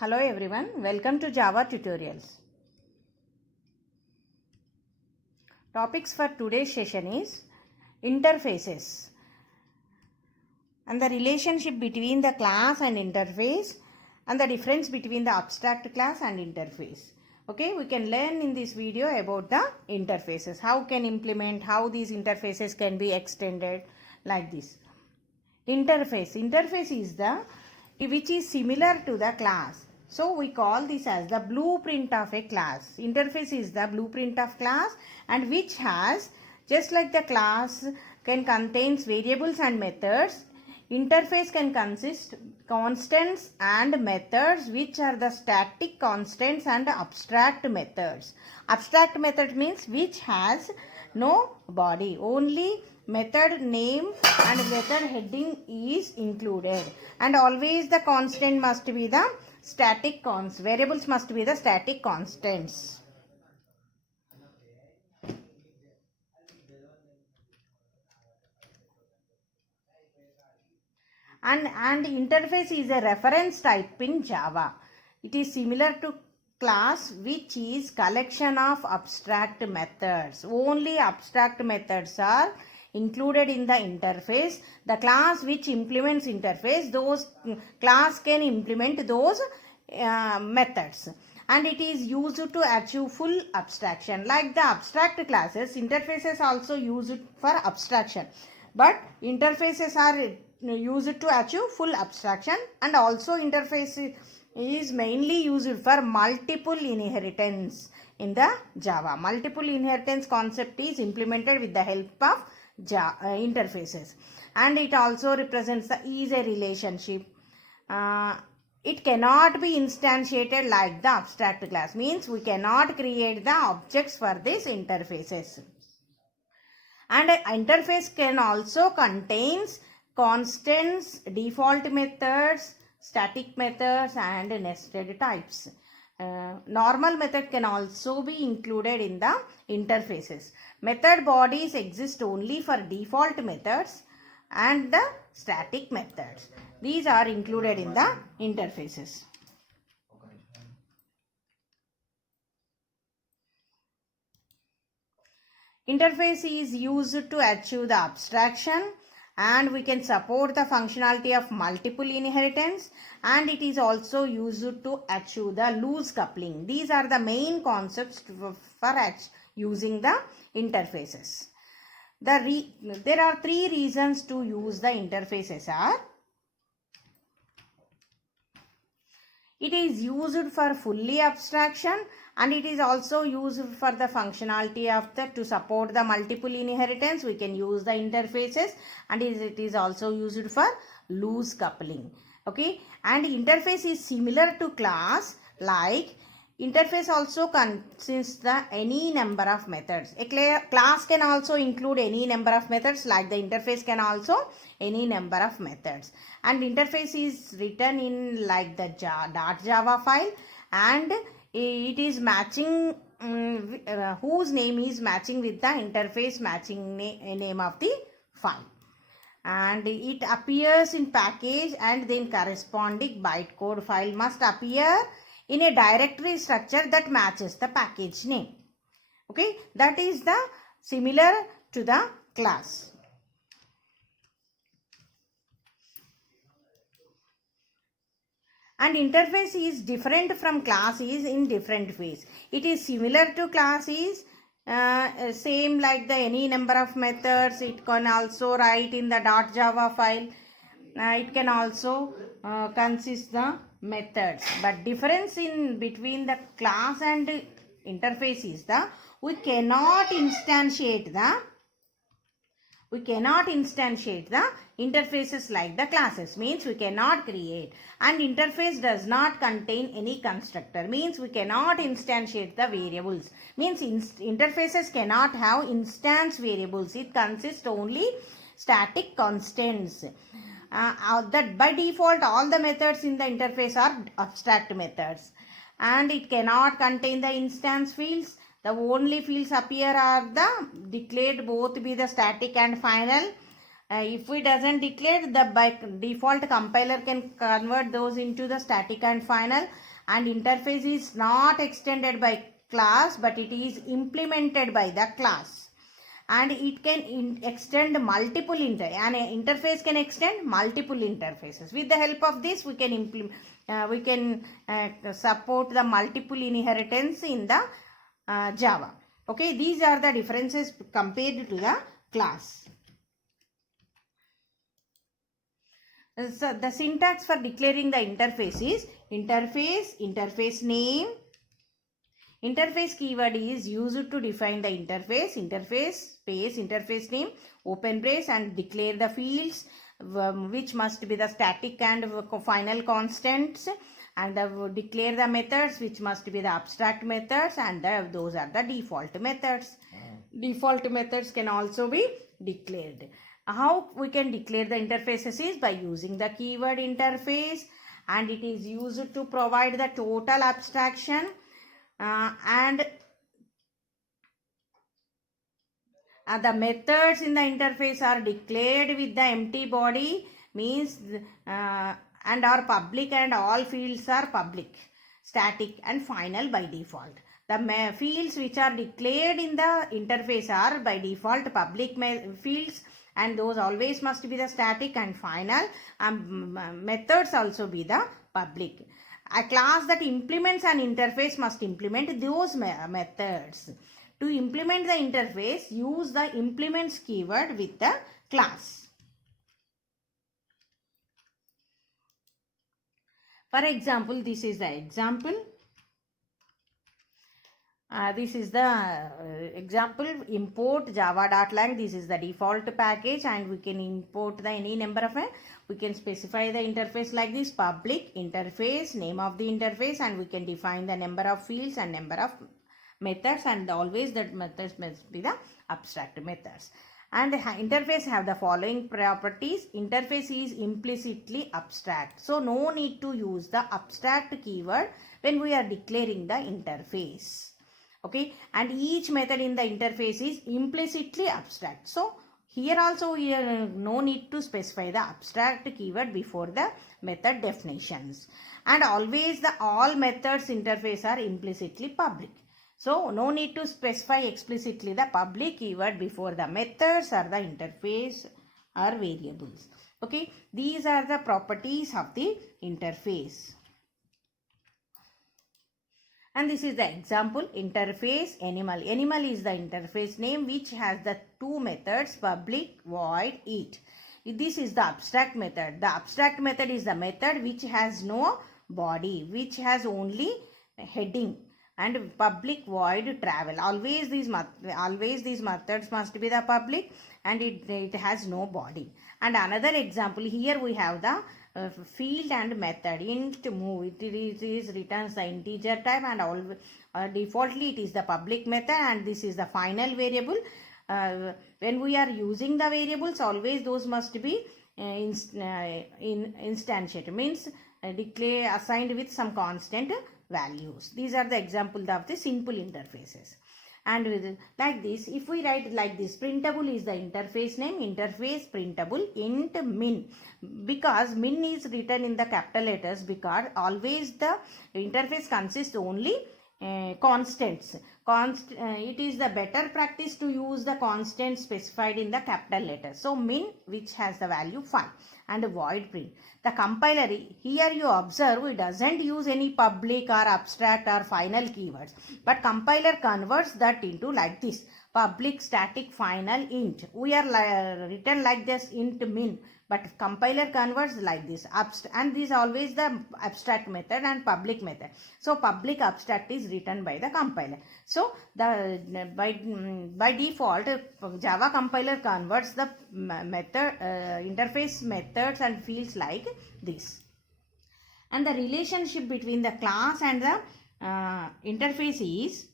Hello everyone, welcome to Java tutorials. Topics for today's session is interfaces and the relationship between the class and interface and the difference between the abstract class and interface. Okay, we can learn in this video about the interfaces, how can implement, how these interfaces can be extended like this. Interface is the which is similar to the class. So we call this as the blueprint of a class. Interface is the blueprint of class and which has, just like the class can contains variables and methods, interface can consist constants and methods which are the static constants and abstract methods. Abstract method means which has no body, only method name and method heading is included, and always the constant must be the static variables must be the static constants. And interface is a reference type in Java. It is similar to class, which is collection of abstract methods. Only abstract methods are included in the interface. The class which implements interface, those class can implement those methods, and it is used to achieve full abstraction. Like the abstract classes, interfaces also use it for abstraction, but interfaces are used to achieve full abstraction, and also interface is mainly used for multiple inheritance. In the Java, multiple inheritance concept is implemented with the help of interfaces, and it also represents the is a relationship. It cannot be instantiated like the abstract class, means we cannot create the objects for these interfaces. And an interface can also contains constants, default methods, static methods and nested types. Normal method can also be included in the interfaces. Method bodies exist only for default methods and the static methods. These are included in the interfaces. Interface is used to achieve the abstraction, and we can support the functionality of multiple inheritance, and it is also used to achieve the loose coupling. These are the main concepts for using the interfaces. There are three reasons to use the interfaces are: it is used for fully abstraction, and it is also used for the functionality of the to support the multiple inheritance. We can use the interfaces, and it is also used for loose coupling. Okay, and interface is similar to class. Like interface also consists the any number of methods. A class can also include any number of methods, like the interface can also any number of methods. And interface is written in like the .java file, and it is matching whose name is matching with the interface matching name of the file, and it appears in package, and then corresponding bytecode file must appear in a directory structure that matches the package name. Okay, that is the similar to the class. And interface is different from class is in different ways. It is similar to class is same like the any number of methods. It can also write in the .java file. It can also consist the methods, but difference in between the class and interface is the we cannot instantiate the interfaces like the classes, means we cannot create, and interface does not contain any constructor, means we cannot instantiate the variables, means interfaces cannot have instance variables. It consists only static constants. That by default all the methods in the interface are abstract methods, and it cannot contain the instance fields. The only fields appear are the declared, both be the static and final. If we doesn't declare, the by default compiler can convert those into the static and final, and interface is not extended by class, but it is implemented by the class, and it can extend multiple an interface can extend multiple interfaces. With the help of this, we can support the multiple inheritance in the Java. Okay, these are the differences compared to the class. So the syntax for declaring the interface is interface name. Interface keyword is used to define the interface space interface name, open brace, and declare the fields which must be the static and final constants, and declare the methods which must be the abstract methods, and those are the default methods. Default methods can also be declared. How we can declare the interfaces is by using the keyword interface, and it is used to provide the total abstraction, and the methods in the interface are declared with the empty body, means and are public, and all fields are public, static and final by default. The fields which are declared in the interface are by default public fields, and those always must be the static and final. Methods also be the public. A class that implements an interface must implement those methods. To implement the interface, use the implements keyword with the class. For example, this is the example. This is the example. Import java.lang. This is the default package, and we can import the any number of we can specify the interface like this: public interface, name of the interface, and we can define the number of fields and number of methods, and always that methods must be the abstract methods. And the interface have the following properties. Interface is implicitly abstract, so no need to use the abstract keyword when we are declaring the interface. Okay, and each method in the interface is implicitly abstract, so here also we no need to specify the abstract keyword before the method definitions. And always the all methods interface are implicitly public, so no need to specify explicitly the public keyword before the methods or the interface or variables. Okay, these are the properties of the interface. And this is the example: interface animal. Animal is the interface name which has the two methods, public, void, eat. This is the abstract method. The abstract method is the method which has no body, which has only heading, and public, void, travel. Always these methods must be the public, and it has no body. And another example, here we have the field and method. Int move, it is returns the integer type, and defaultly it is the public method, and this is the final variable. When we are using the variables, always those must be instantiated, means declare assigned with some constant values. These are the examples of the simple interfaces. And like this, if we write like this: printable is the interface name, interface printable, int min, because min is written in the capital letters, because always the interface consists only constants. It is the better practice to use the constant specified in the capital letters. So min, which has the value 5, and void print. The compiler, here you observe, it doesn't use any public or abstract or final keywords, but compiler converts that into like this: public, static, final, int. We are written like this, int min, but compiler converts like this. And this is always the abstract method and public method. So public abstract is written by the compiler. So the by default, Java compiler converts the method interface methods and fields like this. And the relationship between the class and the interface is: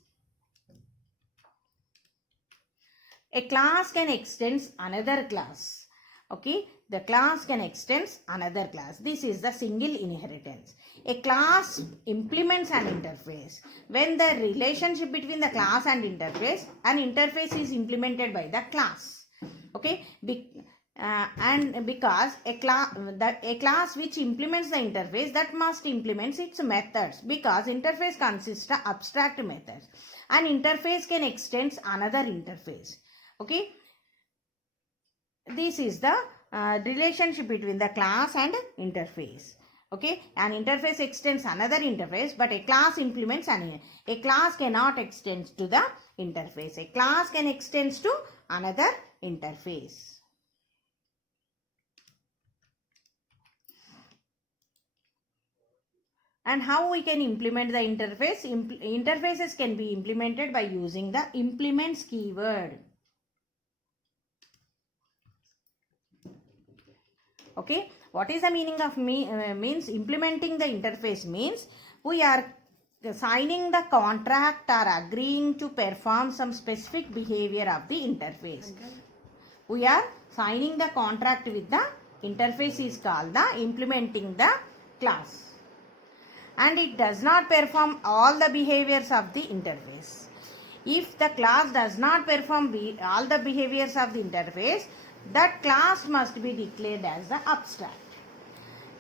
a class can extend another class. Okay, the class can extend another class. This is the single inheritance. A class implements an interface. When the relationship between the class and interface, an interface is implemented by the class. Okay, and because a class which implements the interface, that must implement its methods, because interface consists of abstract methods. An interface can extend another interface. Okay, this is the relationship between the class and interface. Okay, an interface extends another interface, but a class implements a class cannot extend to the interface. A class can extend to another interface. And how we can implement the interface? Interfaces can be implemented by using the implements keyword. Okay, what is the meaning of means implementing the interface? Means we are signing the contract or agreeing to perform some specific behavior of the interface. We are signing the contract with the interface is called the implementing the class, and it does not perform all the behaviors of the interface. If the class does not perform all the behaviors of the interface, that class must be declared as the abstract.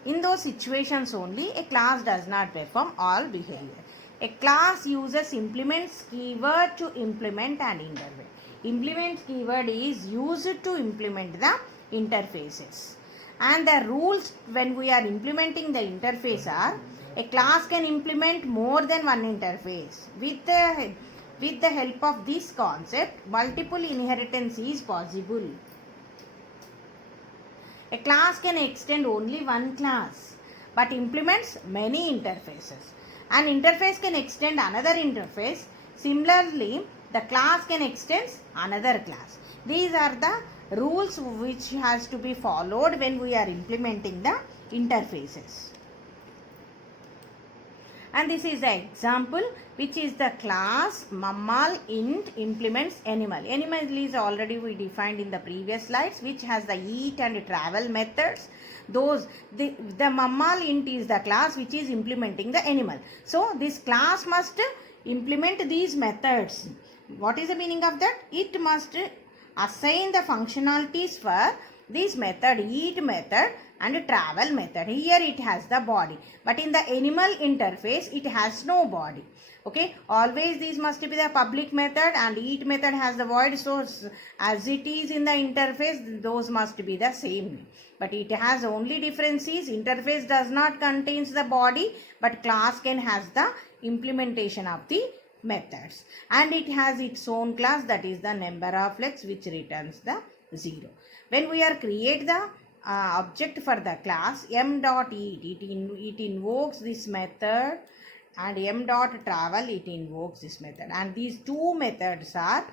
In those situations only, a class does not perform all behavior. A class uses implements keyword to implement an interface. Implement keyword is used to implement the interfaces. And the rules when we are implementing the interface are: a class can implement more than one interface. With the help of this concept, multiple inheritance is possible. A class can extend only one class but implements many interfaces. An interface can extend another interface. Similarly, the class can extend another class. These are the rules which has to be followed when we are implementing the interfaces. And this is the example, which is the class mammal int implements animal. Animal is already we defined in the previous slides, which has the eat and travel methods. The mammal int is the class which is implementing the animal. So this class must implement these methods. What is the meaning of that? It must assign the functionalities for this method, eat method and travel method. Here it has the body, but in the animal interface it has no body. Okay, always these must be the public method, and eat method has the void. So as it is in the interface, those must be the same, but it has only differences. Interface does not contains the body, but class can has the implementation of the methods, and it has its own class, that is the number of legs, which returns the 0. When we are create the object for the class m.eat, it invokes this method, and m.travel, it invokes this method, and these two methods are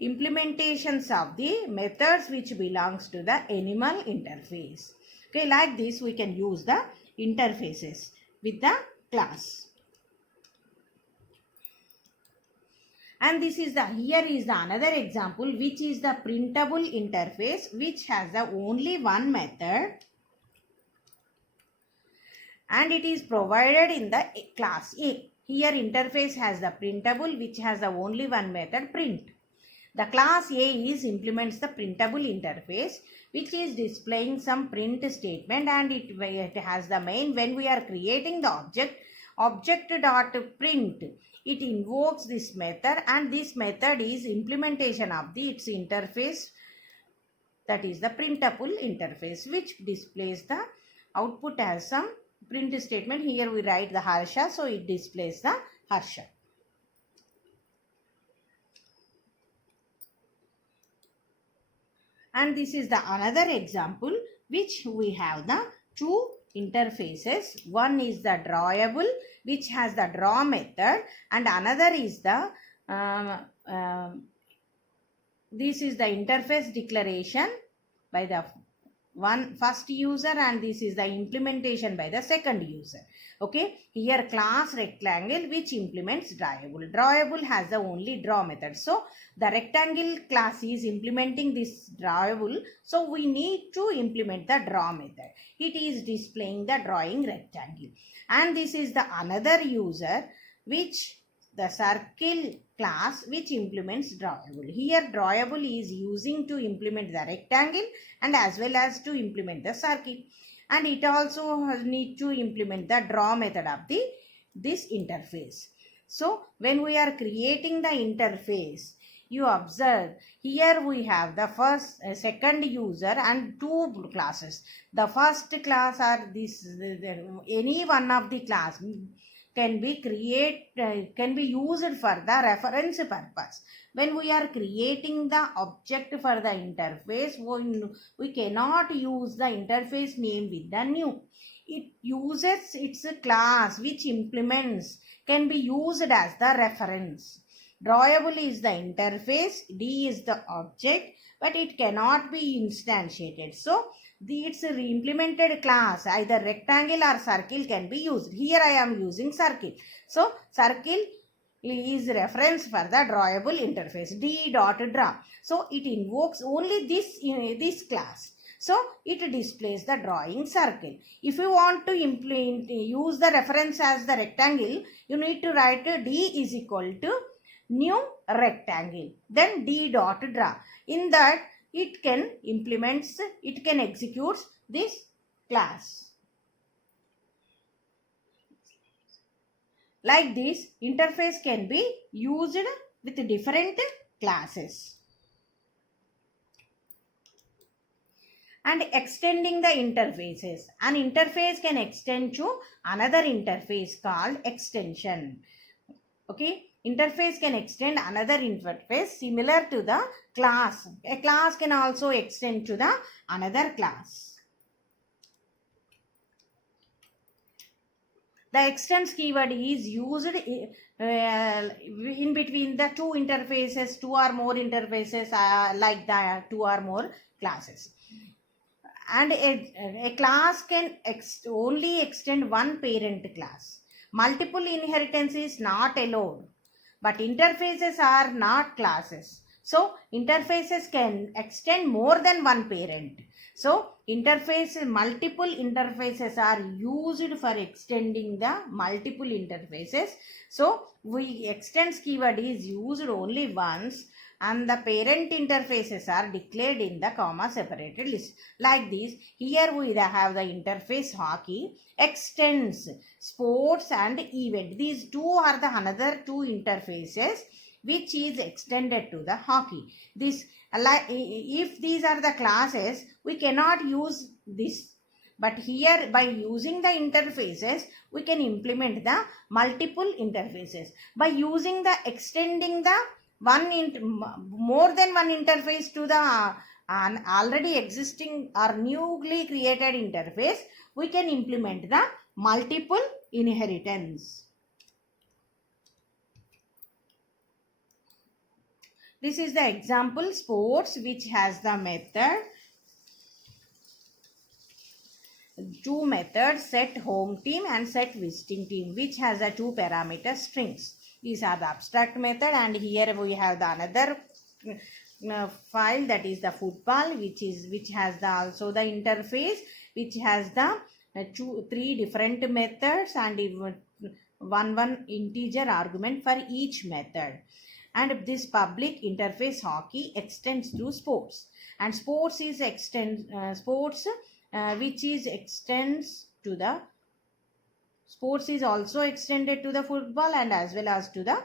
implementations of the methods which belongs to the animal interface. Okay, like this we can use the interfaces with the class. And this is here is the another example, which is the printable interface, which has the only one method, and it is provided in the class A. Here interface has the printable, which has the only one method, print. The class A is implements the printable interface, which is displaying some print statement, and it has the main. When we are creating the object.print, it invokes this method, and this method is implementation of its interface, that is the printable interface, which displays the output as some print statement. Here we write the Harsha, so it displays the Harsha. And this is the another example, which we have the two interfaces. One is the drawable, which has the draw method, and another is the this is the interface declaration by the first user, and this is the implementation by the second user. Okay, here class rectangle, which implements drawable. Drawable has the only draw method, so the rectangle class is implementing this drawable, so we need to implement the draw method. It is displaying the drawing rectangle. And this is the another user, which the circle class which implements drawable. Here drawable is using to implement the rectangle and as well as to implement the circle, and it also need to implement the draw method of this interface. So when we are creating the interface, you observe here we have the first second user and two classes. The first class are this any one of the class can be can be used for the reference purpose. When we are creating the object for the interface, we cannot use the interface name with the new. It uses its class which implements can be used as the reference. Drawable is the interface, D is the object, but it cannot be instantiated. So its implemented class, either rectangle or circle, can be used. Here I am using circle. So circle is reference for the drawable interface, D dot draw. So it invokes only this class. So it displays the drawing circle. If you want to use the reference as the rectangle, you need to write D is equal to new rectangle, then D dot draw. In that it can execute this class. Like this, interface can be used with different classes. And extending the interfaces. An interface can extend to another interface called extension. Okay, interface can extend another interface similar to the class. A class can also extend to the another class. The extends keyword is used in between the two interfaces, two or more interfaces, like the two or more classes. And a class can only extend one parent class. Multiple inheritance is not allowed, but interfaces are not classes. So interfaces can extend more than one parent. So multiple interfaces are used for extending the multiple interfaces. So extends keyword is used only once, and the parent interfaces are declared in the comma separated list. Like this, here we have the interface hockey, extends sports and event. These two are the another two interfaces which is extended to the hockey. This, if these are the classes, we cannot use this. But here by using the interfaces, we can implement the multiple interfaces. By using the extending the more than one interface to the already existing or newly created interface, we can implement the multiple inheritance. This is the example sports which has the method, two methods, set home team and set visiting team, which has a two parameter strings. These are the abstract method, and here we have the another file, that is the football, which has the also the interface which has the three different methods and one integer argument for each method. And this public interface hockey extends to sports, and sports is sports is also extended to the football and as well as to the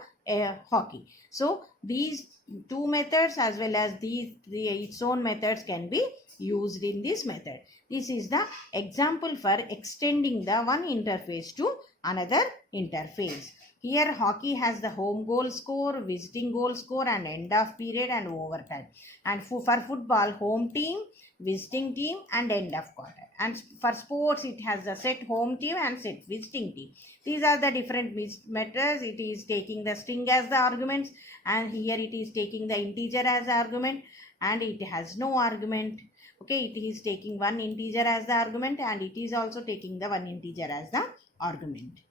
hockey. So these two methods as well as its own methods can be used in this method. This is the example for extending the one interface to another interface. Here hockey has the home goal score, visiting goal score and end of period and overtime. And for football, home team, visiting team and end of quarter. And for sports, it has the set home team and set visiting team. These are the different methods. It is taking the string as the arguments, and here it is taking the integer as the argument, and it has no argument. Okay, it is taking one integer as the argument, and it is also taking the one integer as the argument.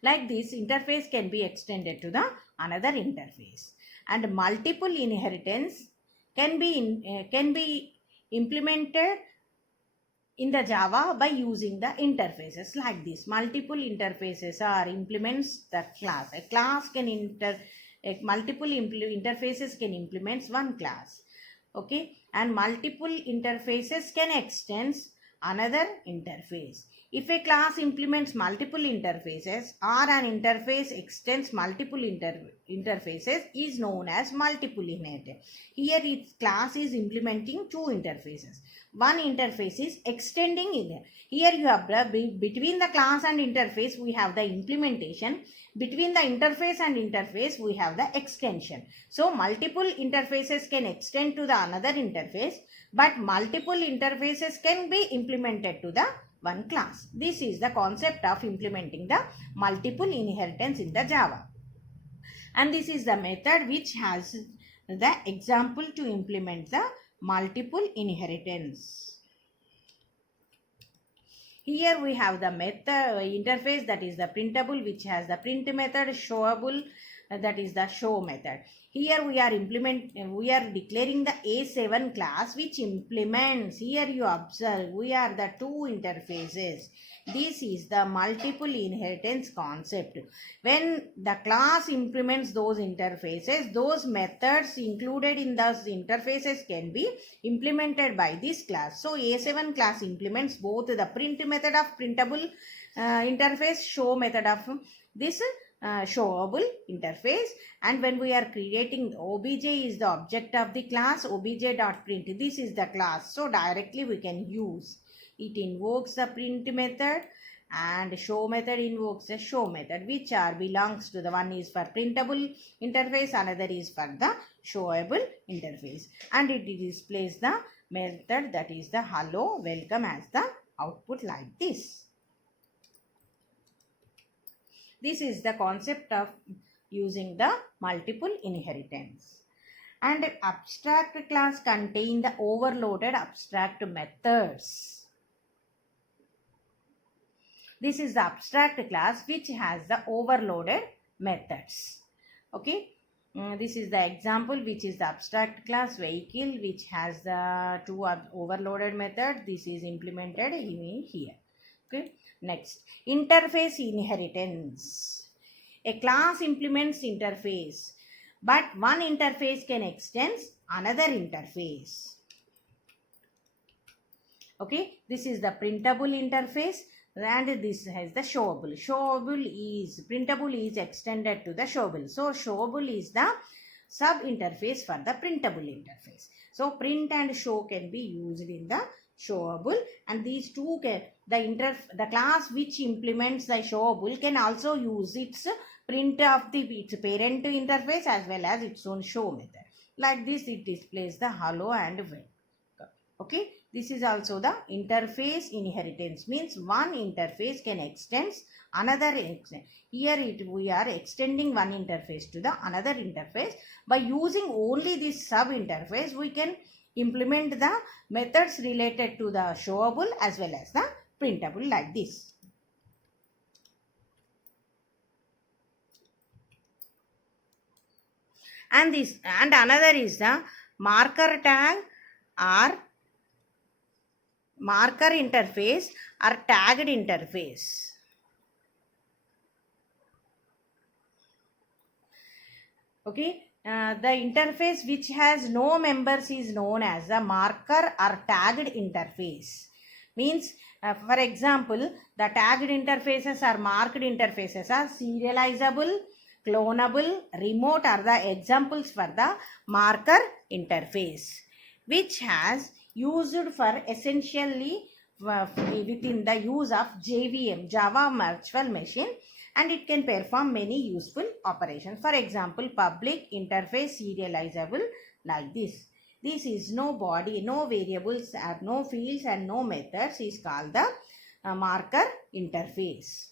Like this, interface can be extended to the another interface, and multiple inheritance can be implemented in the Java by using the interfaces like this. Multiple interfaces are implements the class. A class can multiple interfaces can implement one class. Okay, and multiple interfaces can extend another interface. If a class implements multiple interfaces or an interface extends multiple interfaces is known as multiple inheritance. Here its class is implementing two interfaces. One interface is extending in here you have between the class and interface we have the implementation. Between the interface and interface we have the extension. So multiple interfaces can extend to the another interface, but multiple interfaces can be implemented to the one class. This is the concept of implementing the multiple inheritance in the Java. And this is the method which has the example to implement the multiple inheritance. Here we have the method interface, that is the printable, which has the print method, showable, that is the show method. Here we are declaring the A7 class which implements. Here you observe we are the two interfaces. This is the multiple inheritance concept. When the class implements those interfaces, those methods included in those interfaces can be implemented by this class. So A7 class implements both the print method of printable interface, show method of this showable interface. And when we are creating obj is the object of the class, obj.print, this is the class, so directly we can use it. Invokes the print method and show method invokes the show method, which are belongs to the one is for printable interface, another is for the showable interface, and it displays the method that is the hello welcome as the output like this. This is the concept of using the multiple inheritance. And abstract class contain the overloaded abstract methods. This is the abstract class which has the overloaded methods. Okay. This is the example which is the abstract class vehicle which has the two overloaded methods. This is implemented in here. Okay. Next, interface inheritance. A class implements interface, but one interface can extend another interface. Okay, this is the printable interface and this has the showable. Printable is extended to the showable. So showable is the sub interface for the printable interface. So print and show can be used in the showable, and these two can the class which implements the showable can also use its print of its parent interface as well as its own show method. Like this it displays the hello and welcome. Okay, this is also the interface inheritance, means one interface can extend another. Here we are extending one interface to the another interface. By using only this sub interface we can implement the methods related to the showable as well as the printable like this. And another is the marker tag or marker interface or tagged interface. Okay. The interface which has no members is known as a marker or tagged interface. Means, for example, the tagged interfaces or marked interfaces are serializable, clonable, remote are the examples for the marker interface, which has used for essentially within the use of JVM, Java Virtual Machine, and it can perform many useful operations. For example, public interface serializable like this. This is no body, no variables, no fields and no methods is called the marker interface.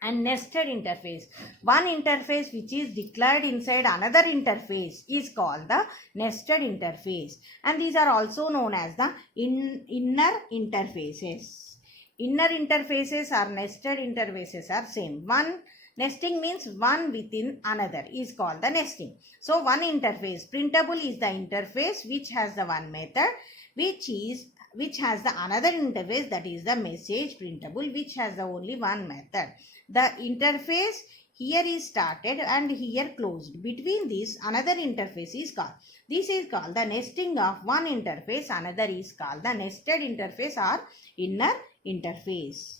And nested interface. One interface which is declared inside another interface is called the nested interface. And these are also known as the inner interfaces. Inner interfaces or nested interfaces are same. One nesting means one within another is called the nesting. So one interface, printable is the interface which has the one method which is which has the another interface, that is the message printable, which has the only one method. The interface here is started and here closed. Between this another interface is called. This is called the nesting of one interface. Another is called the nested interface or inner interface.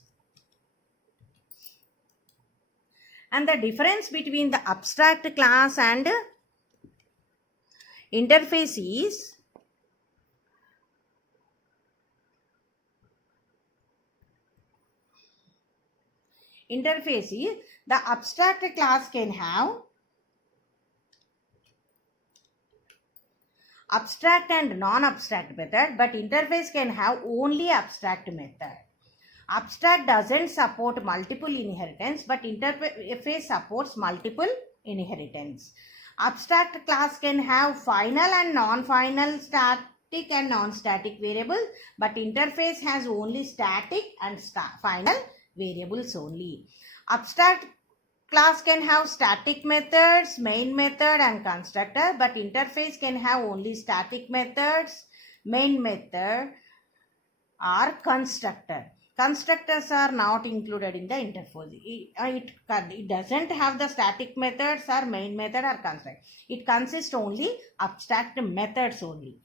And the difference between the abstract class and interface is the abstract class can have abstract and non-abstract method, but interface can have only abstract method. Abstract doesn't support multiple inheritance, but interface supports multiple inheritance. Abstract class can have final and non-final, static and non-static variables, but interface has only static and final variables only. Abstract class can have static methods, main method and constructor, but interface can have only static methods, main method or constructor. Constructors are not included in the interface. It doesn't have the static methods or main method or constructor. It consists only abstract methods only.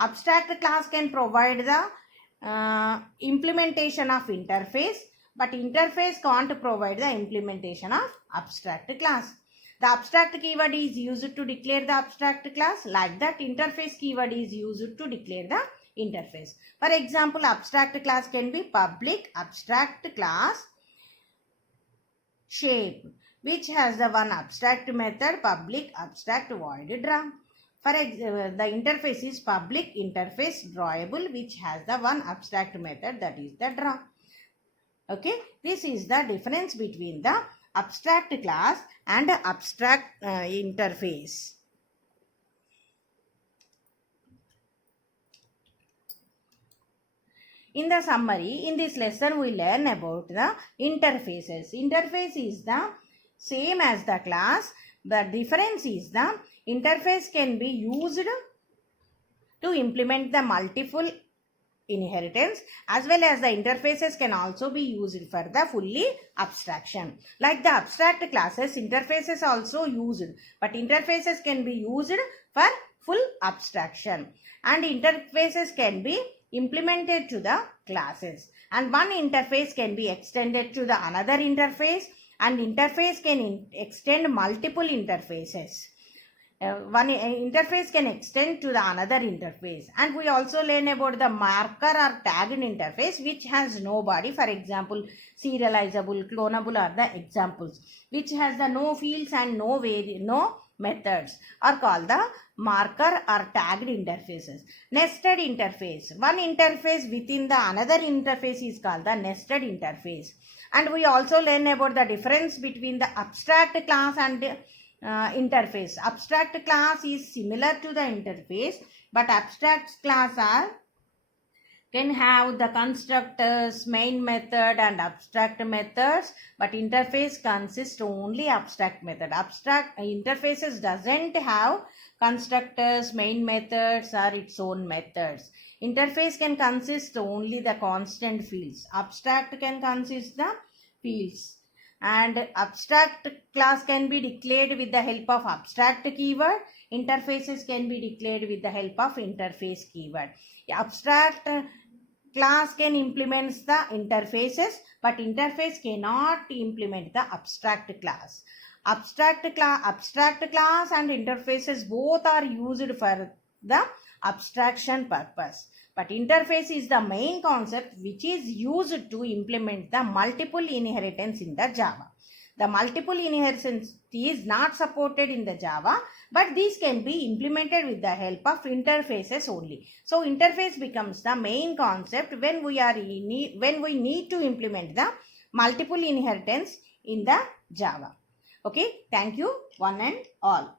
Abstract class can provide the implementation of interface, but interface can't provide the implementation of abstract class. The abstract keyword is used to declare the abstract class. Like that, interface keyword is used to declare the interface. For example, abstract class can be public abstract class shape, which has the one abstract method, public abstract void draw. For example, the interface is public interface drawable, which has the one abstract method, that is the draw. Okay, this is the difference between the abstract class and abstract interface. In the summary, in this lesson we learn about the interfaces. Interface is the same as the class. The difference is the interface can be used to implement the multiple inheritance, as well as the interfaces can also be used for the fully abstraction. Like the abstract classes, interfaces also used, but interfaces can be used for full abstraction, and interfaces can be implemented to the classes, and one interface can be extended to the another interface, and interface can extend multiple interfaces. One interface can extend to the another interface. And we also learn about the marker or tagged interface, which has no body. For example, serializable, clonable are the examples, which has the no fields and no methods, are called the marker or tagged interfaces. Nested interface, one interface within the another interface is called the nested interface. And we also learn about the difference between the abstract class and interface. Abstract class is similar to the interface, but abstract class can have the constructors, main method and abstract methods, but interface consists only abstract method. Abstract interfaces doesn't have constructors, main methods or its own methods. Interface can consist only the constant fields. Abstract can consist the fields. And abstract class can be declared with the help of abstract keyword. Interfaces can be declared with the help of interface keyword. Abstract class can implement the interfaces, but interface cannot implement the abstract class. Abstract class and interfaces both are used for the abstraction purpose. But interface is the main concept which is used to implement the multiple inheritance in the Java. The multiple inheritance is not supported in the Java, but these can be implemented with the help of interfaces only. So interface becomes the main concept when we need to implement the multiple inheritance in the Java. Okay, thank you one and all.